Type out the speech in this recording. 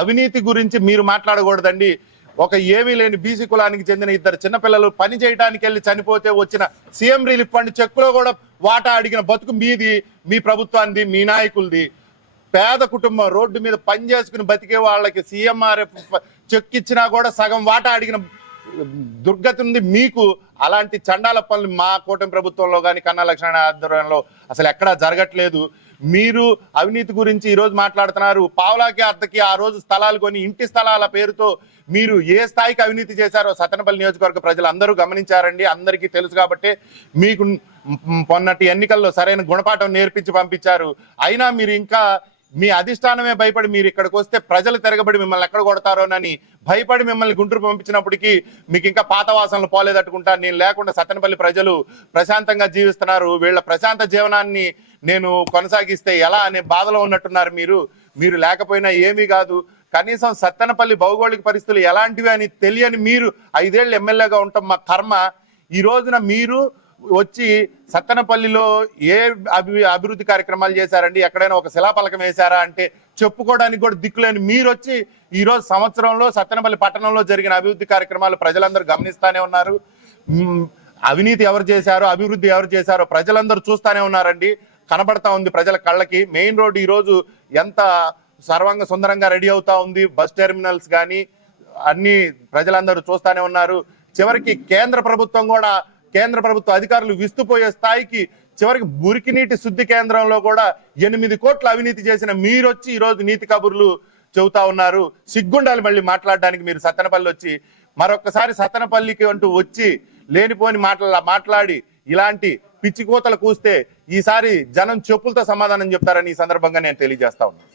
అవినీతి గురించి మీరు మాట్లాడకూడదండి. ఒక ఏమీ లేని బీసీ కులానికి చెందిన ఇద్దరు చిన్నపిల్లలు పని చేయడానికి వెళ్ళి చనిపోతే వచ్చిన సీఎం రిలీఫ్ ఫండ్ చెక్కులో కూడా వాటా అడిగిన బతుకు మీది, మీ ప్రభుత్వానికి, మీ నాయకులది. పేద కుటుంబం రోడ్డు మీద పని చేసుకుని బతికే వాళ్ళకి సీఎంఆర్ఎఫ్ చెక్ ఇచ్చినా కూడా సగం వాటా అడిగిన దుర్గతి ఉంది మీకు. అలాంటి చండాల పనులు మా కూటమి ప్రభుత్వంలో కానీ కన్నా లక్ష్మణ ఆధ్వర్యంలో అసలు ఎక్కడా జరగట్లేదు. మీరు అవినీతి గురించి ఈ రోజు మాట్లాడుతున్నారు. పావులాకి అర్ధకి ఆ రోజు స్థలాలు కొని ఇంటి స్థలాల పేరుతో మీరు ఏ స్థాయికి అవినీతి చేశారో సత్తెనపల్లి నియోజకవర్గ ప్రజలు అందరూ గమనించారండి. అందరికీ తెలుసు కాబట్టి మీకు మొన్నటి ఎన్నికల్లో సరైన గుణపాఠం నేర్పించి పంపించారు. అయినా మీరు ఇంకా మీ అధిష్టానమే భయపడి మీరు ఇక్కడికి వస్తే ప్రజలు తిరగబడి మిమ్మల్ని ఎక్కడ కొడతారోనని భయపడి మిమ్మల్ని గుంటూరు పంపించినప్పటికీ మీకు ఇంకా పాత వాసనలు పోలేదట్టుకుంటా. నేను లేకుండా సత్తెనపల్లి ప్రజలు ప్రశాంతంగా జీవిస్తున్నారు. వీళ్ళ ప్రశాంత జీవనాన్ని నేను కొనసాగిస్తే ఎలా అనే బాధలో ఉన్నట్టున్నారు మీరు. మీరు లేకపోయినా ఏమీ కాదు. కనీసం సత్తెనపల్లి భౌగోళిక పరిస్థితులు ఎలాంటివి అని తెలియని మీరు 5 ఏళ్ళు ఎమ్మెల్యేగా ఉంటాం మా కర్మ. ఈ రోజున మీరు వచ్చి సత్తెనపల్లిలో ఏ అభివృద్ధి కార్యక్రమాలు చేశారండి? ఎక్కడైనా ఒక శిలాపలకం వేశారా అంటే చెప్పుకోవడానికి కూడా దిక్కులేని మీరు వచ్చి ఈ రోజు సంవత్సరంలో సత్తెనపల్లి పట్టణంలో జరిగిన అభివృద్ధి కార్యక్రమాలు ప్రజలందరూ గమనిస్తానే ఉన్నారు. అవినీతి ఎవరు చేశారో, అభివృద్ధి ఎవరు చేశారో ప్రజలందరూ చూస్తానే ఉన్నారండి. కనబడతా ఉంది ప్రజల కళ్ళకి. మెయిన్ రోడ్డు ఈ రోజు ఎంత సర్వంగ సుందరంగా రెడీ అవుతా ఉంది. బస్ టెర్మినల్స్ కానీ అన్ని ప్రజలందరూ చూస్తానే ఉన్నారు. చివరికి కేంద్ర ప్రభుత్వ అధికారులు విస్తుపోయే స్థాయికి చివరికి మురికినీటి శుద్ధి కేంద్రంలో కూడా 8 కోట్ల అవినీతి చేసిన మీరొచ్చి ఈ రోజు నీతి కబుర్లు చెబుతా ఉన్నారు. సిగ్గుండాలి మళ్ళీ మాట్లాడడానికి. మీరు సత్తెనపల్లి వచ్చి మరొకసారి సత్తెనపల్లికి అంటూ వచ్చి లేనిపోని మాట్లాడి ఇలాంటి పిచ్చి కూతలు కూస్తే ఈసారి జనం చెప్పులతో సమాధానం చెప్తారని ఈ సందర్భంగా నేను తెలియజేస్తా ఉన్నాను.